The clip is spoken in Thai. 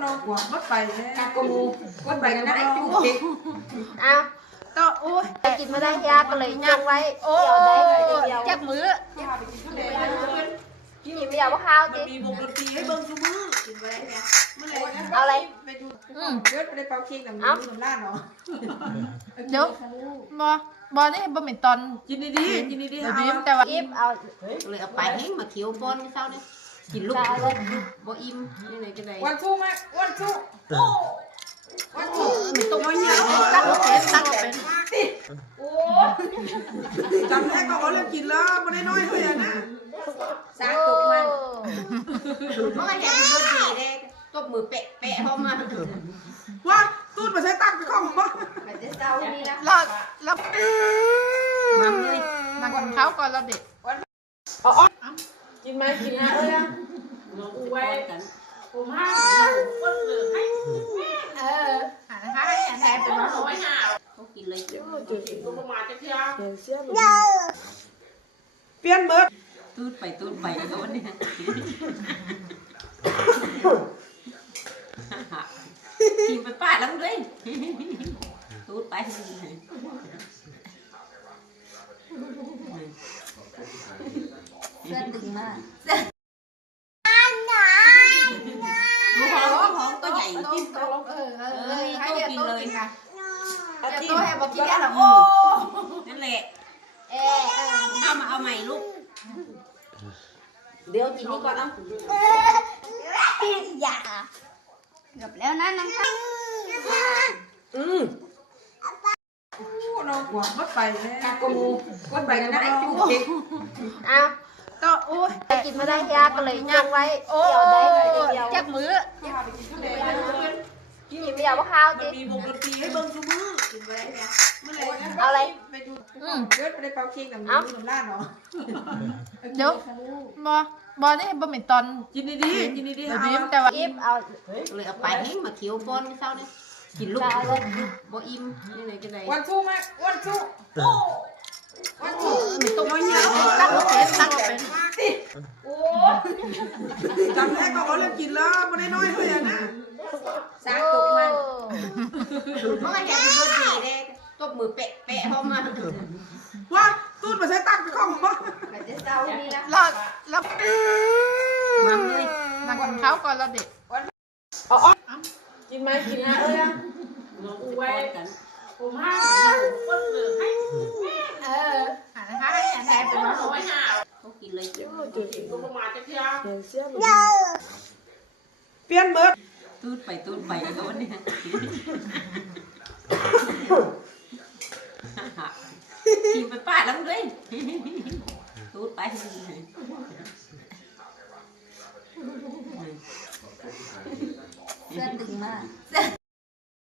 nó quạt mất bài thế cà cô mất bài cái này chú อ้าวก็โอ้ยกินไม่ได้ยาก็เลยจงไว้โอ้ยจักมื้อกินไม่ยาวข้าวจิ มีวงดนตรีให้เบิ้งชูมือกินไปได้เนี่ยเมื่อไรนะ เอาอะไร ไปดูเลือดไปได้เป่าเค้กแต่มือหนุนล่าเนาะ เดี๋ยวบอนี่บะหมี่ตอน กินดีๆกินดีๆ เดี๋ยว เอา นี้แต่ว่า กิฟเอา เลยเอาไปให้มาเขียวบนเศร้าเนี่ยกินลูกบ่อิ่มนี่ไหนก็ได้ วันชู้ไหมวันชู้โอ้วันชู้ ไม่ต้องมาเยอะ ตั้งรถเป็นตั้งรถเป็น จำแรกก็เอาเรื่องกินแล้วไม่ได้น้อยเลยนะ สาตุกมัน เมื่อไงเป็นรถดีเด้ตบมือเปะเปะเข้ามา ว่าตูดมาใช้ตังค์ไปของบ้า มันจะเศร้านี่นะ แล้ว มาเลย นั่งกินข้าวก่อนแล้วเด็ก กินไหมกินนะเอ้ย ไว้กัน หาให้แทนเป็นว่า เขากินเลย เปลี่ยนเบิร์ด ตูดไปโดนเนี่ยกินไปป้าแล้วเลยตูดไป เสื้อตึงมาก ลูกของตัวใหญ่กิน ให้เดี๋ยวโต๊ะกินนะ อา เดี๋ยว ทิต โต๊ะ ย์ ให้บอกกินแค่หรอโอ้ นั่นแหละ เอามา เอาใหม่ลูกเดี๋ยวกินนี่ก่อนเอา อย่าเกือบแล้วนะน้อง nó quạt mất bài thế คาโกมู mất bài cái này chú อ้าว ก็โอ้ย กินไม่ได้ยาก็เลยจงไว้ โอ้ เดี๋ยวได้ จักมื้อ กินไม่ยาวข้าวจิ มีวงดนตรีให้เบิ้งชูมือกินไปได้เนี่ยเมื่อไรนะ เอาอะไร ไปดูเลือดไปได้เป่าเค้กแต่มือหนุนล่าเนาะ เดี๋ยวบอนี่บะหมี่ตอน กินดีๆกินดีๆ เดี๋ยว เอา นี้แต่ว่า กิฟเอา เลยเอาไปให้มาเขียวบนเศร้าเนี่ยกินลูกบ่อิ่มนี่ไหนก็ได้ วันชู้ไหมวันชู้โอ้วันชู้ ไม่ต้องมาเยอะ ตั้งรถเป็นตั้งรถเป็น จำแรกก็เอาเรื่องกินแล้วไม่ได้น้อยเลยนะ สาตุกมัน เมื่อไงเป็นรถดีเด้ตบมือเปะเปะเข้ามา ว่าตูดมาใช้ตังค์ไปของบ้า มันจะเศร้านี่นะ แล้ว มาเลย นั่งกินข้าวก่อนแล้วเด็ก กินไหมกินนะเอ้ย ไว้กัน หาให้แทนเป็นว่า เขากินเลย เปลี่ยนเบิร์ด ตูดไปโดนเนี่ยกินไปป้าแล้วเลยตูดไป เสื้อตึงมาก